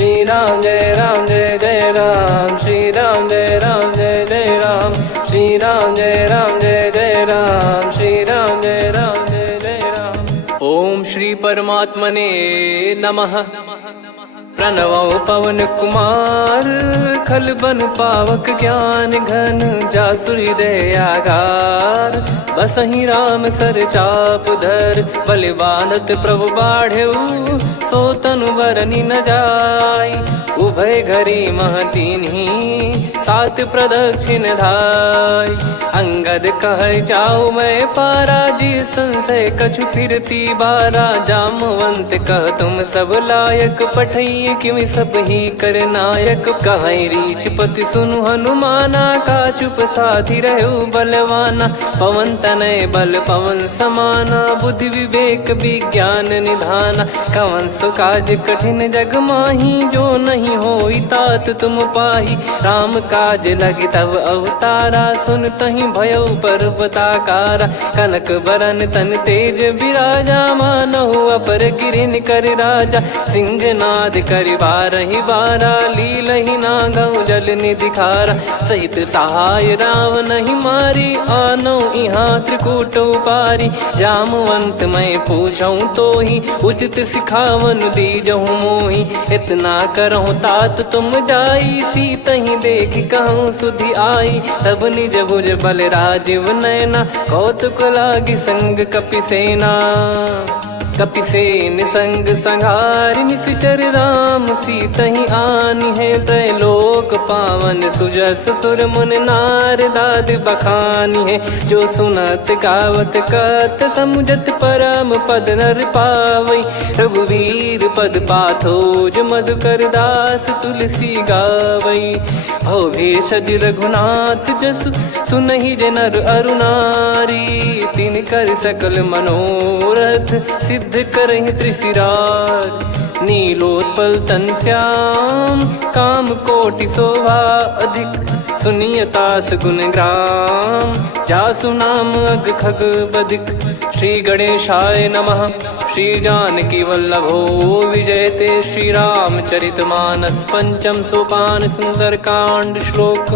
श्री राम जय जय राम, श्री राम जय जय राम, श्री राम जय जय राम, श्री राम जय जय राम। ओम श्री परमात्मने नमः। प्रणवो पवन कुमार, खल बन पावक ज्ञान घन, जासु हृदय आगार। बसहि राम सर चाप धर, बलि बांधत प्रभु बाढ़ेऊ, सो तनु बरनि न जाय। उभय घरी मह दीन्ही, सात प्रदक्षिण धाय। अंगद कह जाऊ मैं पारा, जी संशय कछु फिरती बारा। जामवंत कह तुम सब लायक, पठई किमि सब ही कर नायक। कहीं रीछ पति सुनु हनुमाना, का चुप साधि रहु बलवाना। पवन तनय बल पवन समाना, बुद्धि विवेक विज्ञान निधाना। कवन सो काज कठिन जग माही, जो नहीं होई तात तुम पाही। राम काज लगी तब अवतारा, सुन तहि भयउ पर्वताकारा। कनक बरन तन तेज बिराजा, मानहु अपर गिरिन कर राजा। सिंहनाद करि बारहि बारा, लीलहि नागौ जल निधि खारा। सहित सहाय रावण ही मारी, आनो इहाँ त्रिकूट पारी। जामवंत मैं पूछऊँ तो ही, उचित सिखावन दीजहु मोहि। इतना करहु तात तुम जाई, सीतहि देख कहूँ सुधि आई। तब निज भुज बल राजीव नैना, कौतुक लागी संग कपिसेना। कपिसेन संग संहारि, निशिचर राम सीतहि आनि है। त्रैलोक पावन सुजस सुर मुन नार, दाद बखानी है। जो सुनत गावत कथ, समुझत परम पद नर पावई। रघुवीर पद पाथोज, मधुकर दास तुलसी गावई। भव भेषज रघुनाथ जसु, सुनहि जे नर अरु नारी। तिन कर सकल मनोरथ, सिद्ध करहि त्रिशिरार। नीलोत्पल तन श्याम, काम कोटि शोभा अधिक। सुनियतास गुण ग्राम, जासु नाम अग खग बदिक। श्री गणेशाय नमः। श्री जानकी वल्लभो विजयते, श्री रामचरित मानस। पंचम सोपान सुंदर कांड श्लोक।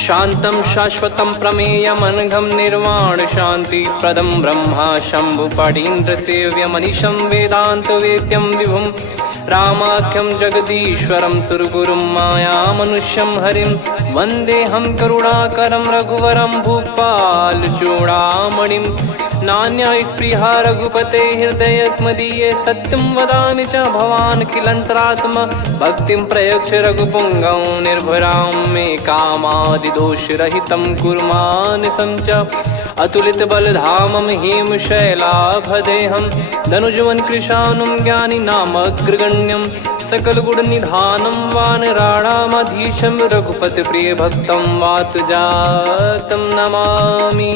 शांतं शाश्वतं प्रमेयमनघं, निर्वाण शांति प्रदं ब्रह्मा शंभु फणीन्द्र सेव्यमनिशं। वेदांत वेद्यं विभुं रामाख्यं जगदीश्वरं, सुरगुरुं माया मनुष्यं हरिं। वन्देऽहं करुणाकरं रघुवरं, भूपाल चूडामणिं। नान्या स्पृहा रघुपते हृदय स्मदीये, सत्यं वदामि च भवान् खिलन्तरात्मा। भक्तिं प्रयच्छ रघुपुङ्गं, निर्भरां मे कामादिदोषरहितं कुर्मानसं च। अतुलित बलधामं हेमशैलाभदेहं, धनुजवन कृशानुं ज्ञानी नामग्रगण्यं। सकल गुण निधानं वानराणामधीशं, रघुपति प्रिय भक्तं वात जातं नमामि।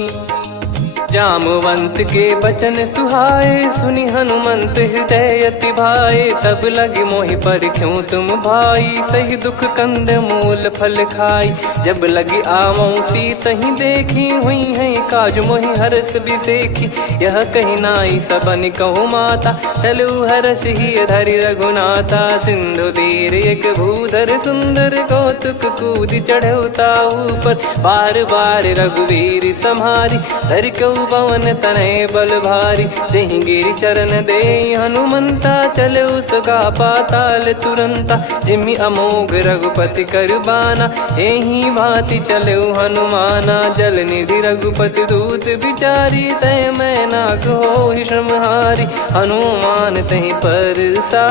जामवंत के बचन सुहाए, सुनि हनुमंत हृदय अति भाए। तब लगे मोहि परख्यूं तुम भाई, सही दुख कंद मूल फल खाई। जब लगे आवऊं सीतहि देखी, हुई है काज मोहि हरस बिसेखी। यह कही नाई सबन कहु माता, चलु हरष ही धरि रघुनाथा। सिंधु तीर एक भूधर सुंदर, कौतुक कूद चढ़ौता ऊपर। बार बार रघुवीर सम्हारी, धरि कऊ पवन तनय बल भारी। जहि गिरि चरण दे हनुमंता, चले उसका पाताल तुरंता। जिमि अमोघ रघुपति कर बाना, एहि भांति चले हनुमाना। जल निधि रघुपति दूत बिचारी, तय मैं नाक होहि श्रमहारी। हनुमान तहि परसा,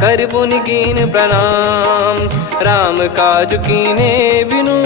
कर पुनि कीन प्रणाम। राम काज कीने बिनु,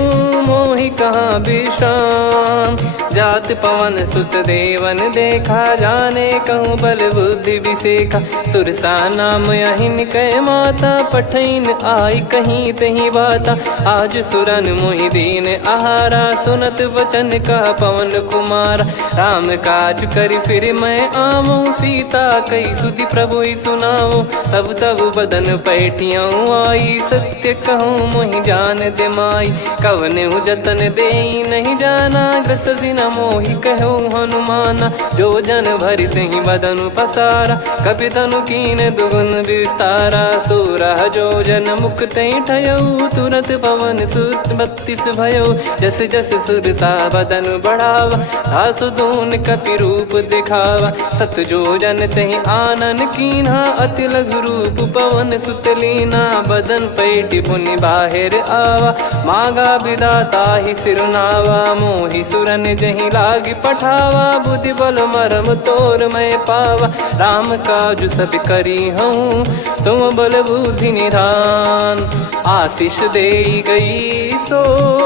मोहि कहाँ विश्राम। जात पवन सुत देवन देखा, जाने कहूँ बल बुद्धि विसेखा। सुरसा नाम अहिन कै माता, पठैन आई कहीं तहीं बाता। आज सुरन मोहि दीन आहारा, सुनत वचन कह पवन कुमारा। राम काज करि फिर मैं आवऊं, सीता कई सुधि प्रभु ही सुनाऊं। तब तब बदन पैठियाँ आई, सत्य कहूँ मोहि जान दे माई। कवने जतन दे नहीं जाना, ग्रस मोहि कहो हनुमाना। जो जन भरि तहि बदनु पसारा, कपि तनु कीन दुगुन विस्तारा। सोरह जो जन मुख तहि ठयऊ, तुरत पवन सुत 32 भयऊ। जस जस सुर सा बदन बढ़ावा, आसु दून कपि रूप दिखावा। सत जो जन तहि आनन कीन्हा, अति लघु रूप पवन सुत लीना। बदन पैटि पुनि बाहिर आवा, मागा विधाता ही सिरुनावा। मोहि सुरन जहि लागी पठावा, बुद्धि बल मरम तोर मैं पावा। राम काजु सब करी हूँ, तुम बल बुद्धि निधान। आशीष देई गई सो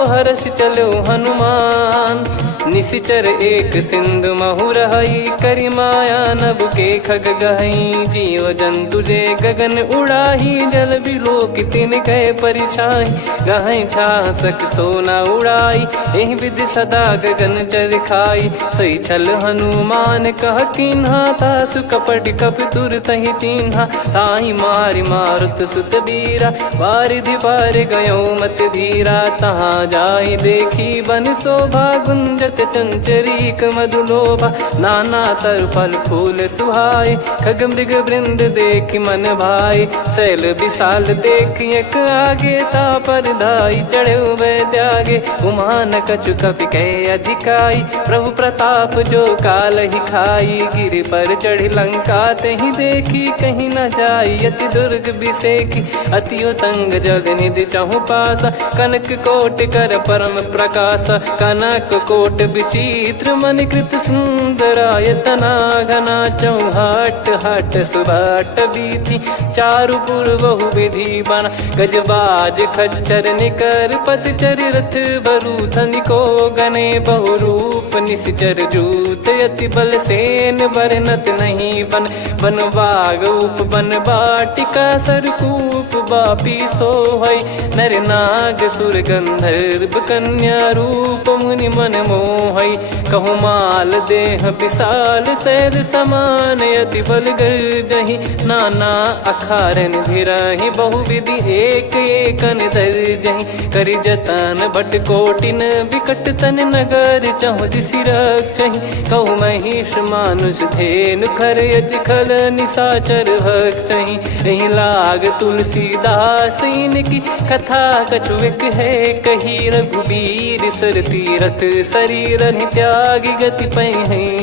हर्ष चलो हनुमान। निशिचर एक सिंधु महु रहई, करि माया नभ के खग गहई। जीव जंतु जे गगन उड़ाही, जल बिलोक तिन कह परिछाई। गहई छासक सोना उड़ाई, एहि विधि सदा गगन चर खाई। सही छल हनुमान कह कीन्हा, तासु कपट कपि तुर तहि चिन्हा। ताहि मारि मारुत सुत बीरा, वारिधि पार गयो मत धीरा। तहाँ जाई देखी बन शोभा, गुंजत चंचरीक मधुलोभा। नाना तर फल फूल सुहाए, खग मृग वृंद देखि मन भाई। शैल विशाल देखि एक आगे, तापर धाई चढ़े वै त्यागे। उमा न कछु कपि कह अधिकाई, प्रभु प्रताप जो काल ही खाई। गिरि पर चढ़ी लंका तहि देखी, कहीं न जाई अति दुर्ग बिसेकी। अति उतंग जग निधि चहु पासा, कनक कोट कर परम प्रकाशा। कनक कोट विचित्र मन कृत सुंदरायतना। घना चौहाट हाट सुभाट बीथी, चारुपुर बहु विधि बना। गजबाज खच्चर निकर पतचर, रथ बरु धनिको गने। बहु रूप निशिचर जूत, अति बल सेन बरनत नहीं बन। बन बाग उप बन बाटिका, सरकूप बापी सोहई। नर नाग सुर गंधर्व कन्या, रूप मुनि मन मोहई। कहु माल देह विशाल, शैल समान अति बल गर्जहि। नाना अखारन भिरहि, बहु विधि एक एकन दर्जहि। करि जतन भट कोटिन, विकट तन नगर चहु दिसि रक्षहि। कहु महिष मानुष धेनु, खर यज खल निशाचर भक्षहि। एहि लाग तुलसीदास इनकी, कथा कछु एक है कही। रघुबीर सर तीरथ शरीर, त्यागी गति पै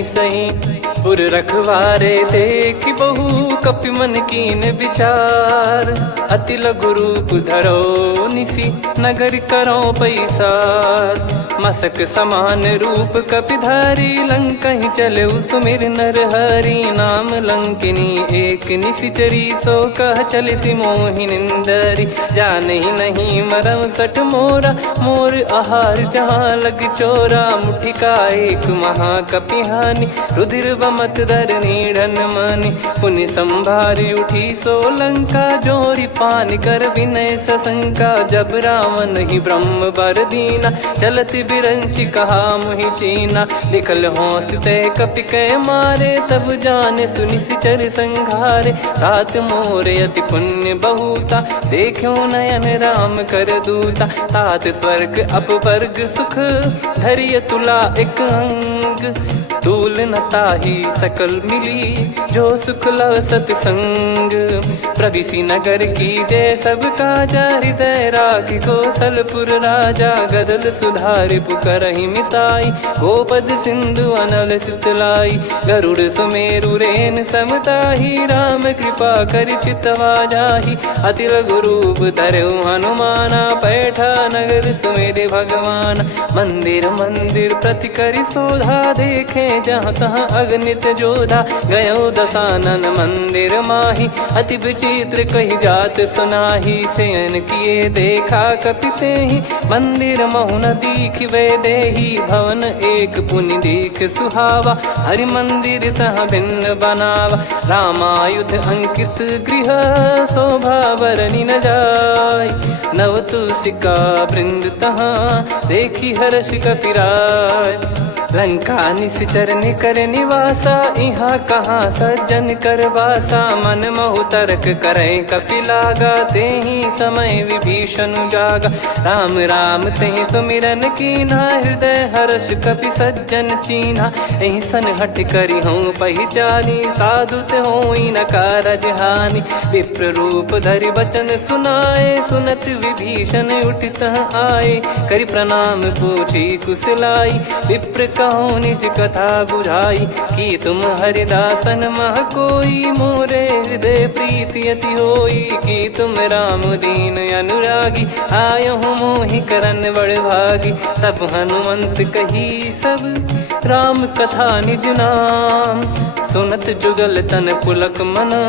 सही। पुर रखवारे देखि बहु, कपि मन कीन विचार। अति लघु रूप धरो निसी, नगर करो पैसार। मसक समान रूप कपि धारी, लंकहि चले सुमिर नर हरि। नाम लंकिनी एक निशिचरी, सो कह चलिसि मोहि निंदरी। जानहि नहीं मरम सठ मोरा, मोर आहार जहाँ लग चोरा। मुठिका एक महाकपि हानि, रुधिर बमत धरनी ढन मानि। पुनि संभारी उठी सो लंका, जोरी पान कर विनय सशंका। जब रावण ही ब्रह्म बर दीना, चलति बिरंचि कहा मुहि चीना। निकल होंस ते कपि कै मारे, तब जाने सुनिशिचर संघारे। तात मोर अति पुण्य बहुता, देखो नयन राम कर दूता। तात स्वर्ग अपवर्ग सुख, धरिय तुला एक अंग। तूल न ताहि सकल मिली, जो सुख लव सतसंग। प्रविशि नगर की जय सब काजा, हृदय राखि कौशलपुर राजा। गदल सुधारि पुकारहि मिताई, गोपद सिंधु अनल सितलाई। गरुड़ सुमेरु रेन समताहि, राम कृपा करि चितवा जाहि। अति लघु रूप धरऊ हनुमाना, पैठा नगर सुमेरे भगवान। मंदिर मंदिर प्रति करि शोधा, देखे जहाँ तहाँ अगणित जोधा। गयो दशानन मंदिर माही, अति विचित्र कही जात सुनाही। शयन किए देखा कपि तेहि, मंदिर महु न दीख वे देही। भवन एक पुनि दीख सुहावा, हरि मंदिर तहाँ भिन्न बनावा। रामायुध अंकित गृह, शोभा बरनि न जाय। नव तुलसी का वृंद तहाँ, देखी हर्ष कपिराय। लंका निश्चर निकर निवासा, इहाँ कहाँ सज्जन कर वासा। मन महु तर्क करें कपिलागा, तेहि समय विभीषण जागा। राम राम तेहि सुमिरन कीन्हा, हृदय हर्ष कपि सज्जन चीन्हा। एहि सन हट करी हूँ पहिचानी, साधु ते होई न कारज हानि। विप्र रूप धरि बचन सुनाए, सुनत विभीषण उठित आए। करि प्रणाम पूछी कुशलाई, विप्र कहो निज कथा बुझाई। कि तुम हरिदासन मह कोई, मोरे हृदय प्रीति अति होई। कि तुम राम दीन अनुरागी, आयहु मोहि करन बड़ भागी। तब हनुमंत कही सब राम कथा निज नाम, सुनत जुगल तन पुलक मना,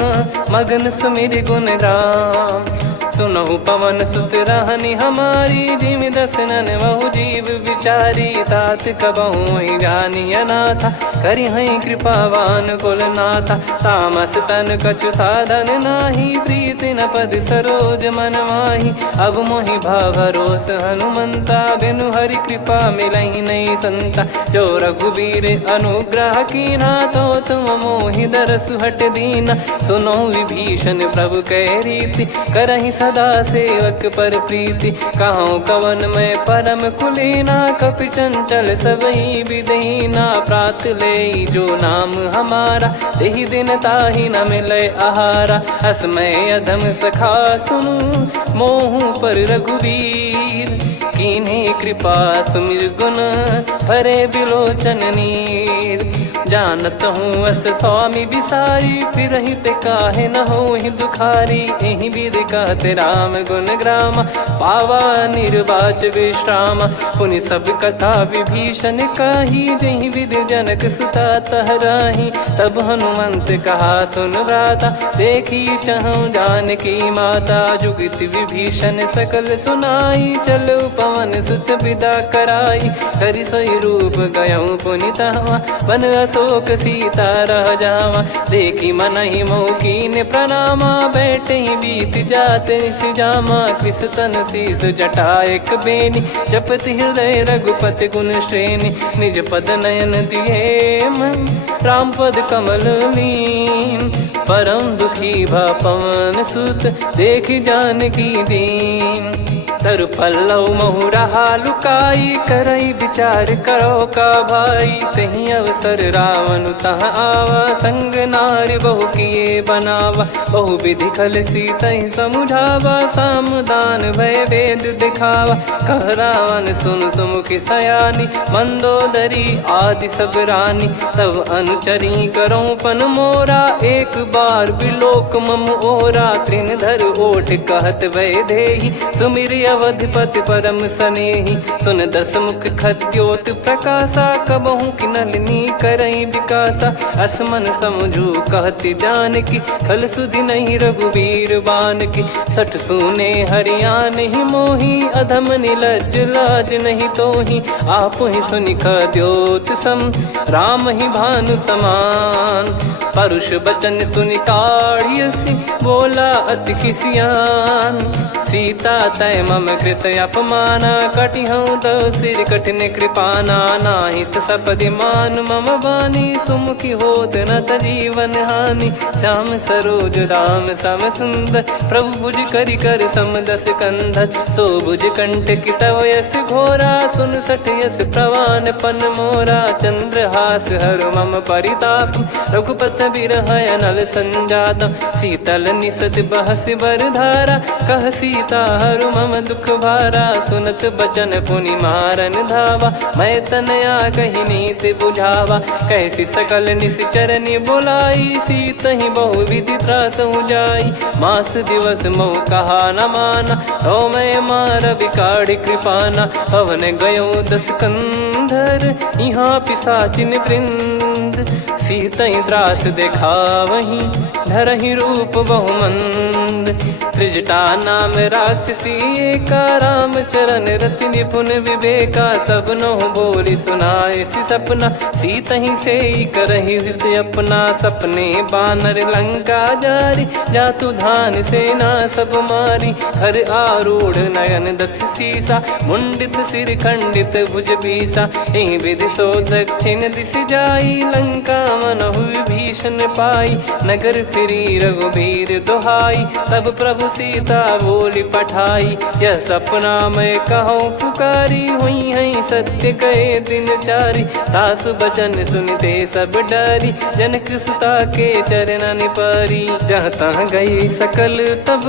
मगन सुमिर गुण राम। सुनहु पवन सुत रहनी हमारी, जिमि दसनन बहु जीव विचारी। तात कबहु ही जानी अनाथा, करि हई कृपावान कुल नाथा। तामस तन कछु साधन नाही, प्रीति न पद सरोज मन माही। अब मोहि भाव भरोस हनुमंता, बिनु हरि कृपा मिलहि नहीं संता। जो रघुबीर अनुग्रह कीना, तो तुम मोहि दरसु हट दीना। सुनो विभीषण प्रभु कह रीति, करहि सदा सेवक पर प्रीति। कहूँ कवन में परम कुलीना, कपि चंचल सबई विदहीना। प्रात ले जो नाम हमारा, तेहि दिन ताहि न मिले आहारा। असमय अधम सखा सुनु, मोहु पर रघुवीर। कीन्हे कृपा सुमिर गुण, भरे बिलोचन नीर। जानत हूँ अस स्वामी बिसारी, फिर हित काहे न होहि दुखारी। एहि विधि कहते राम गुण ग्राम, पावा निर्वाच विश्राम। पुनि सब कथा विभीषण काही, जहि विधि जनक सुता तहराही। तब हनुमंत कहा सुन भ्राता, देखी चहु जानकी माता। जुगित विभीषण सकल सुनाई, चलो पवन सुत विदा कराई। हरि सोई रूप गयऊँ पुनितवा, बन अशोक सीता रह जावा। देखी मनहि मोकीन प्रणामा, बैठे ही बीत जात निस जामा। कृस तन शीस जटा एक बेनी, जपति हृदय रघुपति गुण श्रेणी। निज पद नयन दिए मन, राम पद कमल लीन। परम दुखी भा पवन सुत, देखि जानकी दीन। तरु पल्लव महु रहा लुकाई, करई विचार करो का भाई। तही अवसर रावण तहाँ आवा, संग नारी बहु किए बनावा। बहु विधि खल सीतहि समुझावा, सामदान भय वेद दिखावा। कह रावण सुन सुमुखि सयानी, मंदोदरी आदि सब रानी। तब अनुचरी करो पन मोरा, एक बार बिलोक मम ओरा। तृण धर ओठ कहत भय देहि, सुमिरि अवधिपति परम सनेहि। सुन दस मुख खद्योत प्रकाशा, कबहु कि नलिनी करई विकासा। असमन समझू कहति जानकी, खल सुधि नहीं रघुबीर बानकी। सठ सुने हरियान ही मोही, अधम निलज्ज लाज नहीं तोहि। आपु ही सुनि खद्योत सम, राम ही भानु समान। परुष बचन सुनि काढ़ियसि, बोला अति किसियान। सीता तय मम कृत अपमाना, कटिहऊँ तो सिर कठिन कृपाना। नाहित सपदि मान मम बानी, सुमुखी होत न जीवन हानि। श्याम सरोज राम सम सुंदर, प्रभु भुज करि कर सम दस कंधर। सो भुज कंठ की तव यस घोरा, सुन सठ यस प्रवान पन मोरा। चंद्रहास हर मम परिताप, रघुपत बिरह अनल संजातम। शीतल निसत बहस बर धारा, कह सीता हरु मम दुख भारा। सुनत बचन पुनि मारन धावा, मैं तनया कही नीति बुझावा। कैसी सकल निश्चरनि बुलाई, सीतहि बहु विधि त्रासहु जाई। मास दिवस मोह कहा न माना, तो मैं मार बिकाढ़ि कृपाना। पवन गयो दस कंधर, यहाँ पिशाचिन वृंद। मंद, सीतई त्रास देखावहीं धरहि रूप बहुमंद। त्रिजटा नाम राक्षसी एका, राम चरण रति निपुण विवेका। सब नहुँ बोली सुनाए सि सपना, सीतहि से करहि हित अपना। सपने बानर लंका जारी, जातु धान सेना सब मारी। हर आरूढ़ नयन दक्ष सीसा, मुंडित सिर खंडित भुज बीसा। एहि विधि सो दक्षिण दिश जाई, लंका मनहु विभीषण पाई। नगर फिरी रघुबीर दोहाई, तब प्रभु सीता बोली पठाई। यह सपना मैं कहूँ पुकारी, हुई है सत्य कहे दिन चारी। दास बचन सुनते सब डरी, जनक सुता के चरण पारी। जहाँ तहाँ गई सकल तब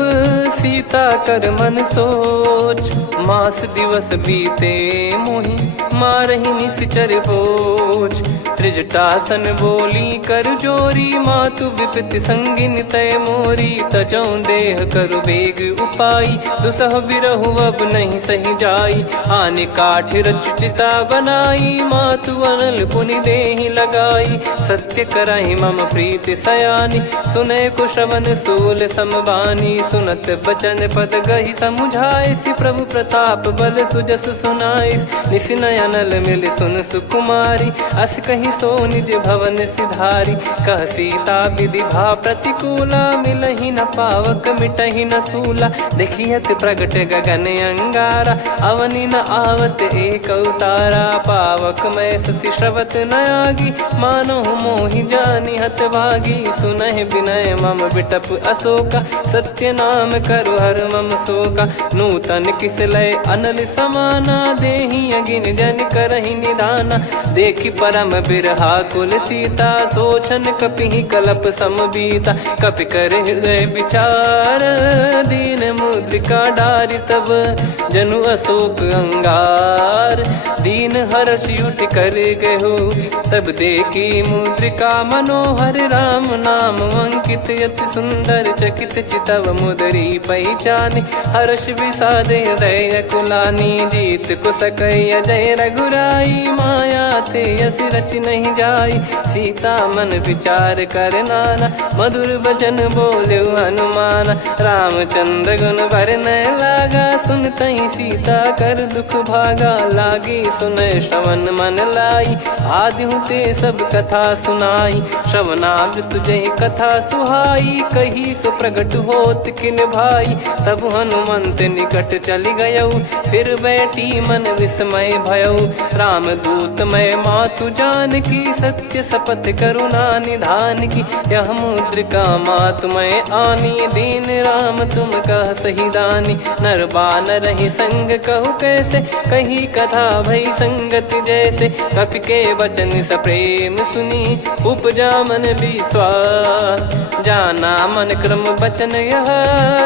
सीता कर मन सोच। मास दिवस बीते मोहि मारहि निश्चर बोझ। त्रिजटासन बोली कर जोरी, मातु विपति संगिन तय मोरी। तजौ देह करु बेग उपाई, दुसह बिरहु अब नहीं सही जाई। आने काठ रचिता बनाई, मातु अनल पुनि देहि लगाई। सत्य करहि मम प्रीति सयानी, सुनय को श्रवण सूल समबानी। सुनत बचन पद गहि समुझाए, सि प्रभु प्रताप बल सुजस सुनाइस। निसि नयनल मिल सुन सुकुमारी, अस कहि सो निज भवन सिधारी। कह सीता विधि भा प्रतिकूला, मिलहि न पावक मिटहि न सूला। देखियत प्रगट गगन अंगारा, अवनि न आवत एक उतारा। पावक मैं ससि श्रवत न आगी, मानो मोहि जानि हत भागी। सुनहि विनय मम बिटप अशोका, सत्य नाम करु हर मम शोका। नूतन किस लय अनल समाना, देहि अगिन जन करहि निधाना। देखि परम बिरहा कुल सीता, सोचन कपिहि कलप समबीता। कपि कर हृदय विचार, दीन मुद्रिका डारि तब जनु अशोक अंगार। दीन हर्ष उठ कर गहु, तब देखी मुद्रिका मनोहर। राम नाम अंकित अति सुंदर, चकित चितव मुदरी पहचानी। हर्ष विषाद हृदय कुलानी, जीत को सकई अजय रघुराई। माया ते यस रच नहीं जाई, सीता मन विचार कर नाना। मधुर वचन बोले हनुमान, रामचंद्र गुण भरने लागा। सुनतहि सीता कर दुख भागा, लागी सुनय श्रवण मन लाई। आदि ते सब कथा सुनाई, श्रवणाव तुझे कथा सुहाई। कही सो प्रगट होत किन भाई, तब हनुमंत निकट चली गयौ। फिर बैठी मन विस्मय भयौ, राम दूत मैं मातु जान की। सत्य शपथ करुणा निधान की, यह मुद्रिका मातु मैं आनी। दीन राम तुम कह सही दानी, नर बानर ही संग कहु कैसे। कही कथा भई संगति जैसे, कपि के वचन सप्रेम सुनी। उपजा मन विश्वास, जाना मन क्रम बचन यह।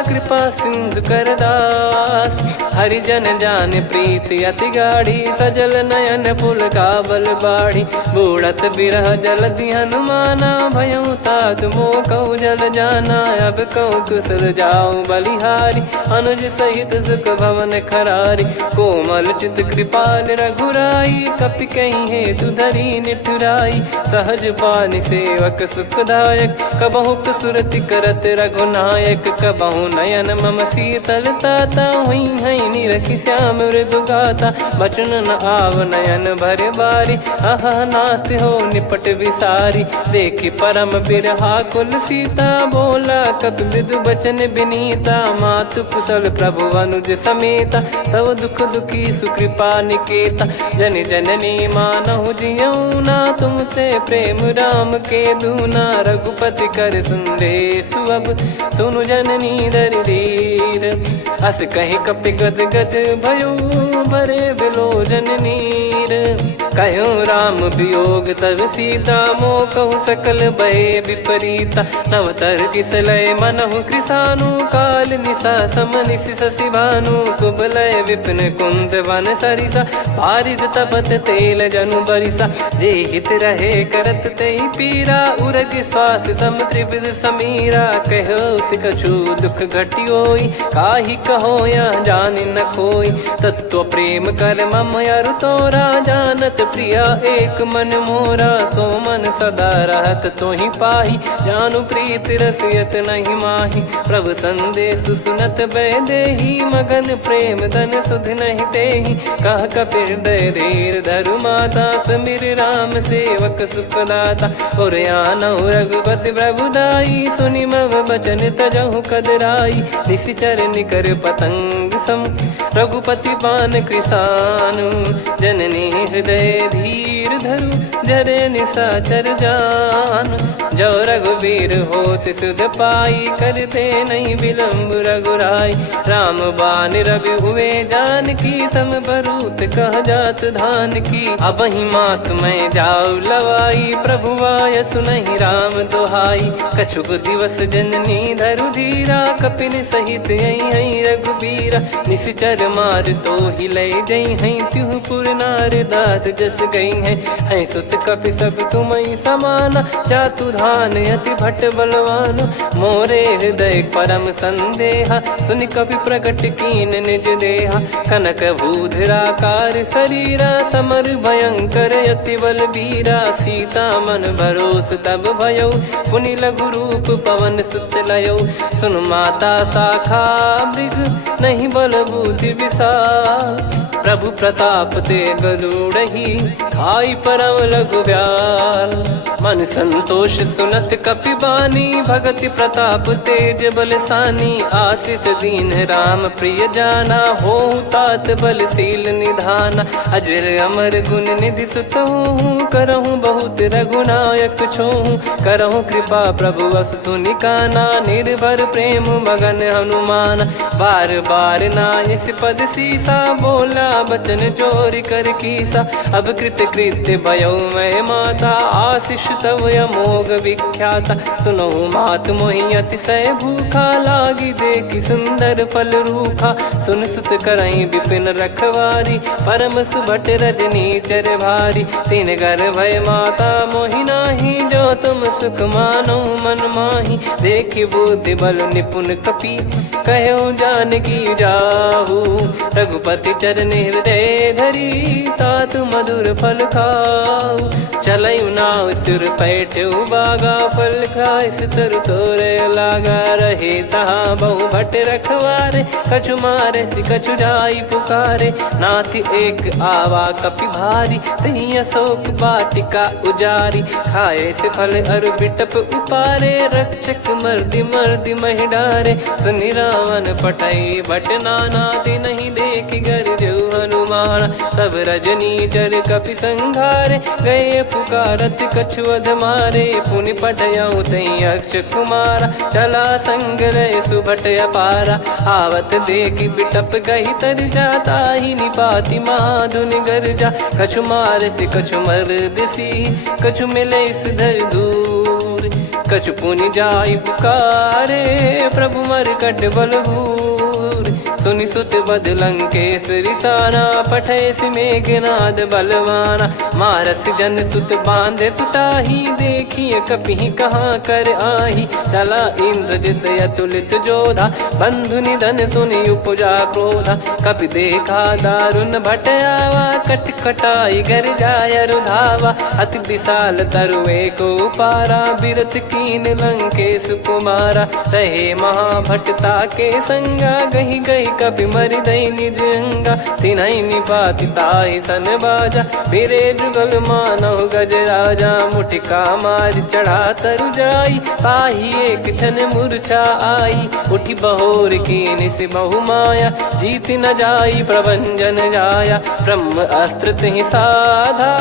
कृपा सिंधु कर दास, हरिजन जान प्रीति अति गाढ़ी। सजल नयन पुल काबल बाढ़ी, बूढ़त बिरह जलधि हनुमाना। भयउ तात मोह कहु जल जाना, अब कहु कुशल जाऊं बलिहारी। अनुज सहित सुख भवन खरारी, कोमल चित कृपाल रघुराई। कपि कहीं हेतु धरी निठुराई, सहज पानि सेवक सुखदायक। कबहु सुरति करत रघुनायक, कबहु नयन मम शीतल ताता। हुई है निरखि श्याम मृदु गाता, बचन न आव नयन भर बारी। अह नाथ हो निपट विसारी, देखि परम बिरहा कुल सीता। बोला कपि मृदु बचन विनीता, मातु कुशल प्रभु अनुज समेता। तव दुख दुखी सुकृपा निकेता, जन जननी मानहु जियऊ ना। तुम ते प्रेम राम के दूना, रघुपति कर संदेश अब सुनु जननी दर धीर। अस कहि कपि गद गद भयो, भरे बिलोचन नीर। कहूँ राम वियोग तब सीता, मोह कहूँ सकल भय विपरीता। नवतर किसलय मनहु कृसानु, काल निशा समनिस शशि भानु कुबलय विपिन कुंद वन सरिसा पारिद तपत तेल जनु बरिसा जे हित रहे करत ते पीरा उरग श्वास सम त्रिविध समीरा कहो कछु दुख घटियोई काहि कहो या जानि न कोई तत्व प्रेम कर मम अरु तोरा जानत प्रिया एक मन मोरा सो मन सदा रहत तोहि पाही जानु प्रीत रसियत नहीं माही प्रभु संदेश सुनत बैदेही मगन प्रेम धन सुध नहीं तेहि कह कपिर दय धीर धरु माता समीर राम सेवक सुखदाता और आनौ रघुपति प्रभुदाई सुनि मम बचन तजहु कदराई निशिचर निकर पतंग सम रघुपति पान कृसानु जननी हृदय धीर धरु जरे निशाचर जान जो रघुवीर होत सुध पाई करते नहीं विलम्ब रघुराई राम बान रवि हुए जान की तम बरूत कह जात धान की अब ही मात मैं जाऊ लवाई प्रभु आय सुनहि राम दोहाई कछुक दिवस जननी धरु धीरा कपिन सहित यही रघुबीरा निश्चर मार तो ही ले जई हैं त्युह पुर नार दात जस गई हैं सुत कपि सब तुमई समाना जातु धान अति भट बलवान मोरे हृदय परम संदेहा सुनि कपि प्रकट कीन निज देहा कनक भूधराकार शरीरा समर भयंकर अति बल बीरा सीता मन भरोस तब भयो पुनि लघु रूप पवन सुत लयो सुन माता शाखा मृग नहीं बल बुद्धि विशाल प्रभु प्रताप ते गरुड़ही खाई परम लघु ब्याल मन संतोष सुनत कपि बानी भगति प्रताप तेज बलसानी आशीष दीन राम प्रिय जाना हो तात बलशील निधाना अजर अमर गुण निधि सुतहु करहु बहुत रघुनायक छोहु करहु कृपा प्रभु अस सुनि काना निर्भर प्रेम मगन हनुमान बार बार नायस पद सीसा बोला बचन चोरी कर कीसा अब कृत कृत्य भयो मैं माता आशीष तव अमोघ विख्याता सुनो मात मोहि अतिशय भूखा लागी देखी सुंदर फल रूखा सुन सुत करई विपिन रखवारी परम सुभट रजनी चर भारी तीन घर भय माता मोहि नाही जो तुम सुख मानो मन माही देखी बुद्धि बल निपुण कपि कहो जानकी जाहू रघुपति चरण हृदय धरी तात मधुर फल खाऊ चलयु नाव सुर पैठ्यु बागा फल खाइस तरु तोरे लागा रहे तहाँ बहु भट रखवारे कछु मारे सि कछु जाई पुकारे नाथ एक आवा कपि भारी तही अशोक वाटिका उजारी खाए से फल अरु बिटप उपारे रक्षक मर्दि मर्दि महि डारे सुनि रावण पटई भट नाना दिन नहीं देख गर जो हनुमान तब रजनी चर कपि संघारे गए पुकारत कछु अध मारे पुनि पटयऊ तई अक्ष कुमारा चला संग रहे सुभट अपारा आवत देखी बिटप गही तर जाता ही निपाति माधुनि गर्जा कछु मार से कछु मर दिसी कछु मिले इस धर दूर कछु पुनि जाई पुकारे प्रभु मर कट बलभूर सुनि सुत बद लंकेश्वरी साना पठय सि मेघनाद बलवाना मारस जन सुत बांधे सुताही देखिए कपि कहाँ कर आही चला इंद्रजित अतुलित जोधा बंधु निधन सुनि उपजा क्रोधा कपि देखा दारुण भट आवा कट कटाई घर जाय रुधावा अति विशाल तरुए को पारा बिरत कीन लंकेश कुमारा रहे महाभटता के संगा गही गही कपि मरि दई निज अंगा तिन्है निपाति ताहि सन बाजा बिरे जुगल मानव गज राजा मुटिका मार चढ़ा तरु जाई ताहि एक क्षण मूर्छा आई उठी बहोर कीन से बहु माया जीत न जाई प्रभंजन जाया ब्रह्म अस्त्र तिहि साधा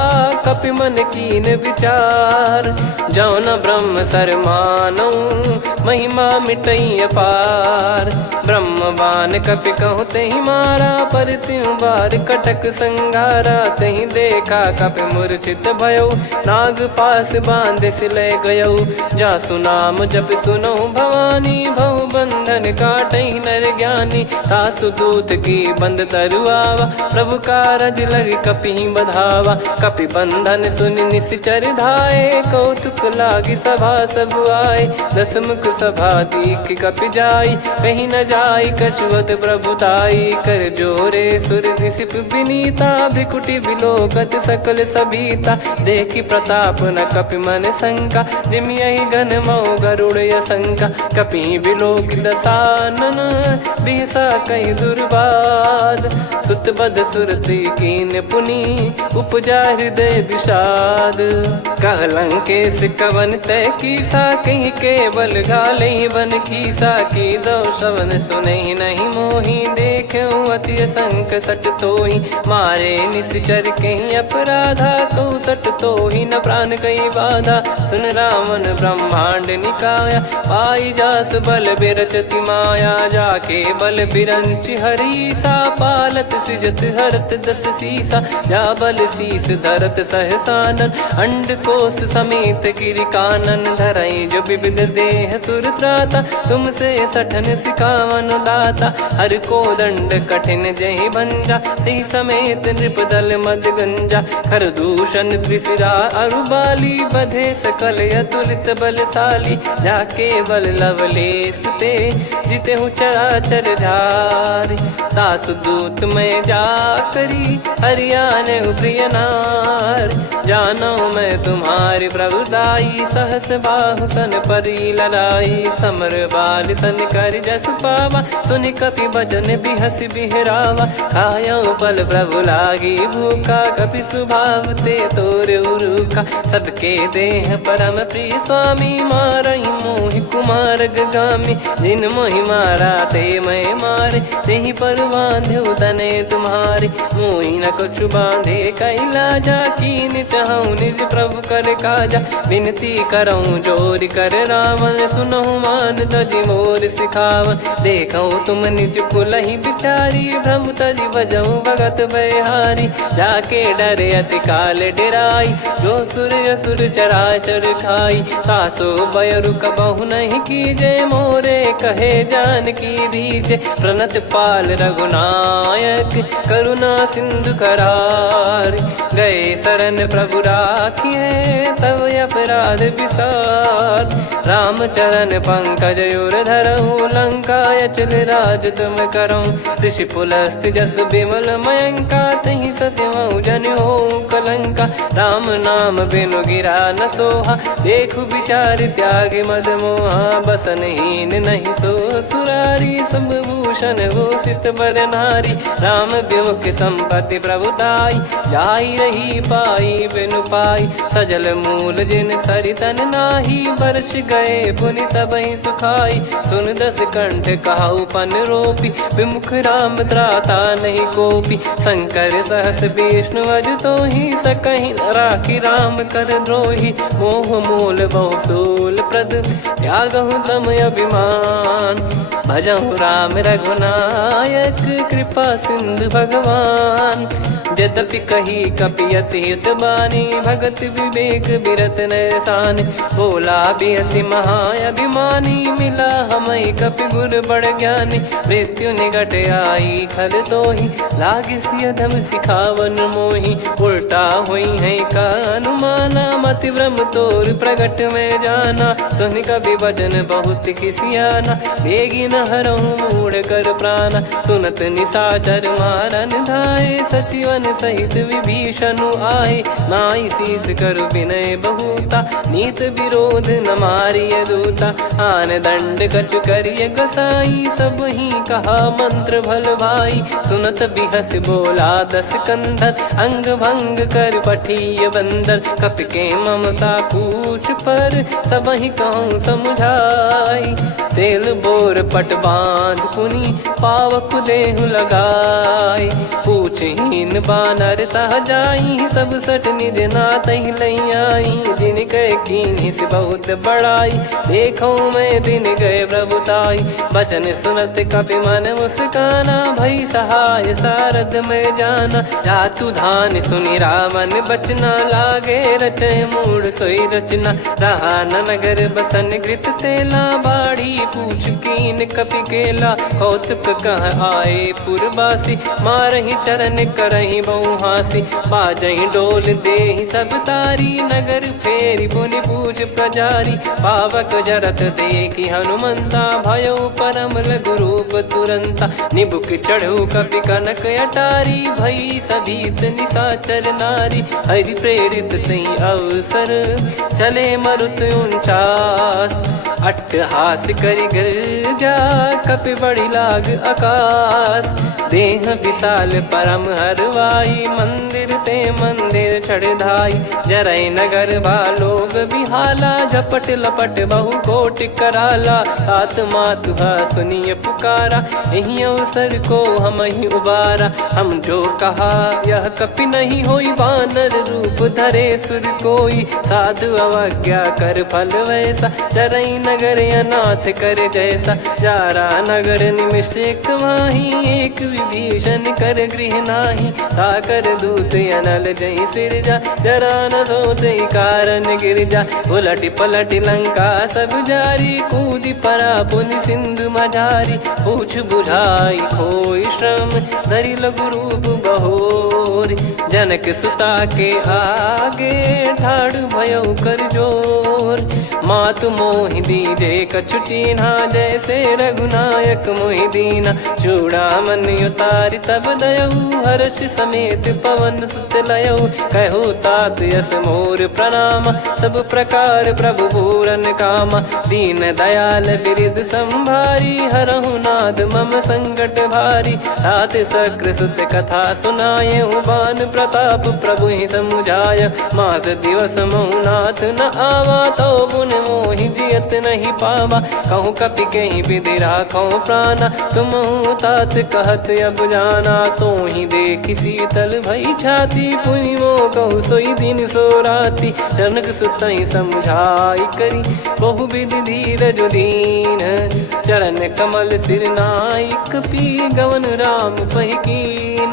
कपि मन कीन विचार जौन ब्रह्म सर मानौ महिमा मिटई अपार। ब्रह्मवान कपि कहूँ तहि मारा, पर त्यों बार कटक संगारा। तहि देखा कपि मूर्छित भयो, नाग पास बांध सिले गयो। जासु नाम जप सुनो भवानी, भव बंधन काटई नर ज्ञानी। तासु दूत की बंद तरुआवा, प्रभु कारज लग कपि बधावा। कपि बंधन सुनि निश्चर धाये, कौतुक लागी सभा सब आए। दस मुख सभा दीख कपि जाई, कहीं न जाई कछुवत प्रभुताई। कर जोरे सुर दिसिप विनीता, भ्रिकुटि बिलोकत सकल सबीता। देखी प्रताप न कपि मन शंका, जिमियहि गन मऊ गरुड़ असंका। कपि बिलोक दसानन, बिहसा कहि दुर्बाद। सुत बद सुरति कीन पुनि, उपजा हृदय विषाद। कहलंकेश कवन तय कीसा, कहीं केवल घाले बन खीसा। की दो श्रवण सुनहि नहीं मोहि, देखे अति संक सट तोहि। मारे निश्चर कहीं अपराधा, कहूँ सट तोहि न प्राण कहीं बाधा। सुन रावण ब्रह्मांड निकाया, पाई जास बल बिरचति माया। जाके बल बिरंच हरीसा, पालत सृजत हरत दस सीसा। जा बल शीस धरत सहसानन, अंड कोश समेत गिरि कानन। धरई जो विविध देह सुर त्राता, तुमसे सठन सिखावन दाता। हर को दंड कठिन जहि भंजा, ती समेत नृपदल मद गंजा। खर दूषण त्रिशिरा अरुबाली, बधे सकल अतुलित बलशाली। जाके बल लवलेस ते, जिते हूँ चराचर झारी। तासु दूत में जा करी, हरियाने प्रिय नार। जानो मैं तुम्हारी प्रभुताई, सहस बाहु सन परी ललाई। समर बाल सन कर जस पावा, सुनि कपि भजन बिहस बिहरावा। खायो पल प्रभु लागी भूखा, कपि स्वभाव ते तोर उरुका। सबके देह परम प्रिय स्वामी, मारई मोहि कुमार गामी। जिन मोहि मारा ते मैं मारे, तेहि पर बांधे तने तुम्हारे। मोहि न कुछ बांधे कैलाजा, कीन चाहूँ निज प्रभु कर काजा। विनती करऊँ जोर कर रावण, सुनहु मान तजि मोर सिखावन। देखऊँ तुम निज कुलहि बिचारी, भ्रम तजि बजऊँ भगत बहारी। जाके डरे अति काल डेराई, जो सुर असुर चराचर खाई। तासो बयरु कबहु नहीं कीजे, मोरे कहे जान की दीजे। प्रणत पाल रघुनायक, करुणा सिंधु करार। गए शरण प्रभु राखिए, तब अपराध विसार। राम चरण पंकज उर धरऊँ, लंका अचल राज तुम करऊँ। ऋषि पुलस्त जस विमल मयंका, तहि ससिमऊ जन हो कलंका। राम नाम बिनु गिरा न सोहा, देखु विचार त्याग मद मोहा। बसनहीन नहीं सो सुरारी, सब भूषण भूषित बर नारी। राम विमुख संपत्ति प्रभुताई, जाई रही पाई बिनु पाई। सजल मूल जिन सरितन नाही, वर्ष गए पुनि तबहि सुखाई। सुन दस कंठ कहाऊ पन रोपी, विमुख राम त्राता नहीं कोपी। शंकर सहस विष्णु अज तोहि, सकहि राखी राम कर द्रोही। मोह मूल बहु सूल प्रद, त्यागहु तम अभिमान। भजहु राम रघुनायक, कृपा सिंधु भगवान। यद्यपि कही कपि अति हित बानी, भगत विवेक बिरत नैसान। बोला बिहसि महाअभिमानी, मिला हमई कपि गुर बड़ ज्ञानी। मृत्यु निकट आई खल तोहि, लागिसि अधम सिखावन मोहि। उल्टा हुई है का अनुमाना, मति भ्रम तोर प्रगट में जाना। सुनि कपि वचन बहुत किसियाना, बेगी न हरहु मूढ़ कर प्राणा। सुनत निशाचर मारन धाये, सचिवन सहित विभीषणु आए। नाई शीस कर विनय बहुता, नीत विरोध न मारिय दूता। आन दंड कछु करिय गसाई, सब ही कहा मंत्र भल भाई। सुनत बिहस बोला दस कंधर, अंग भंग कर पठिय बंदर। कपि के ममता पूछ पर, सब ही कहूँ समझाई। तेल बोर पट बांध पुनि पावक देहु लगाई। पूछहीन बानर तह जाई तब सट निज नाथ लई आई। दिन गए कीन्ही से बहुत बड़ाई देखो मैं दिन गए प्रभुताई। बचन सुनत कपि मन मुस्काना भई सहाय सारद में जाना। जातु धान सुनि रावण बचना लागे रचे मूड सोई रचना। रहा न नगर बसन कृत तेला बाड़ी पूछ कीन कपि केला। कौतुक कह आए पुरबासी मारहि चरण करहि बहु हासी। बाजहि डोल देहि सब तारी नगर फेरी पुनि पूज प्रजारी। पावक जरत देखि हनुमंता भयो परम लघु रूप तुरंता। निबुक चढ़ऊ कपि कनक अटारी भई सभीत निशाचर नारी। हरि प्रेरित तई अवसर चले मरुत 49। अट्टहास करि गर्जा कपि बड़ी लाग आकाश। देह विशाल परम हरवाई मंदिर ते मंदिर चढ़ धाई। जरई नगर बालोग बिहाला झपट लपट बहु कोटि कराला। सात मातुहा सुनिय पुकारा यही अवसर को हम ही उबारा। हम जो कहा यह कपि नहीं होई बानर रूप धरे सुर कोई। साधु अवज्ञा कर फल वैसा जरई नगर अनाथ कर जैसा। जारा नगर निमिष एक माही एक विभीषण कर गृह नाही। ताकर दूत अनल जय सिरजा जरा न सोते कारण गिरजा। उलट पलट लंका सब जारी कूदी परा पुनि सिंधु मझारी। पूछ बुझाई खोई श्रम धरि लघु रूप बहोरी। जनक सुता के आगे ठाड़ भयो कर जोर। मातु मोहि दीजे कछु चीन्हा जैसे रघुनायक मोहि दीना। चूड़ामन उतारि तब दयऊ हर्ष समेत पवन सुत लयऊ। कहु तात यस मोर प्रणाम सब प्रकार प्रभु पूरन कामा। दीन दयाल बिरिद संभारी हरहु नाद मम संकट भारी। तात सक्र सुत कथा सुनायऊ बान प्रताप प्रभु ही समुझाय। मास दिवस महु नाथ न आवा तो पुन मोहि जियत नहीं पावा। कहूँ कपि कहीं विधि राखो प्राणा तुम तात कहत अब जाना। तो ही देखी शीतल भई छाती पुनि मो कहु सोई दिन सो राती। जनक सुतई समझाई करी बहु विधि धीरज दीन। चरण कमल सिर नाई कपि गवन राम पहि कीन।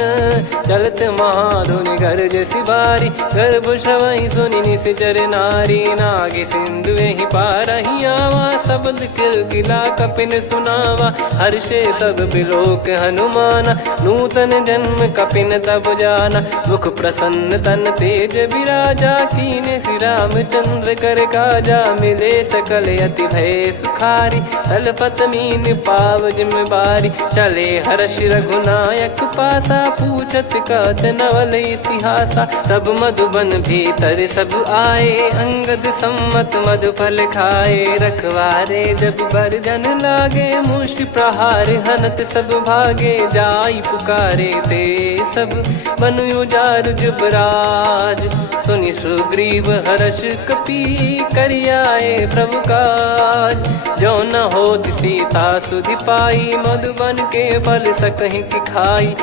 चलत महाधुनि गर्ज सिबारी गर्भ श्रवहि सुनि निश्चर नारी। नागे सिंधु ही पारहि आवा शब्द किलकिला कपिन सुनावा। हर्षे सब बिलोक हनुमाना नूतन जन्म कपिन तब जाना। मुख प्रसन्न तन तेज विराजा कीने श्री रामचंद्र कर काजा। मिले सकल अति भय सुखारी तलपत मीन पाव जिम बारी। चले हर्ष रघुनायक पासा पूछत कहत नवल इतिहासा। तब मधुबन भीतर सब आए अंगद सम्मत मधु फल खाए। रखवारे जब बरजन लागे मुष्टि प्रहार हनत सब भागे। जाई पुकारे ते सब बनु उजार जुबराज। सुनि सुग्रीव हर्ष कपि करियाए प्रभु काज। जो न होत सीता सुधि पाई मधुबन के फल सकहि कि खाई।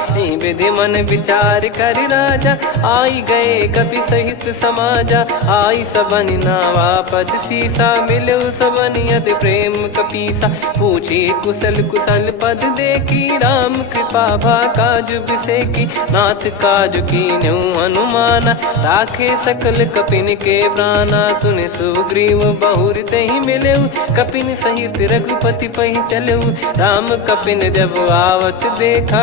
विधि मन विचार कर राजा आई गए कपि सहित समाजा। आई सबन नावा पद सीसा मिलो सबनियत प्रेम कपीसा। पूछी कुशल कुशल पद देखी राम कृपा भा काज बिसेकी। नाथ काज कीन्हु हनुमाना राखे सकल कपिन के प्राणा। सुन सुग्रीव बहुर तहि मिलेऊ कपिन सहित रघुपति पहि चलेऊ। राम कपिन जब आवत देखा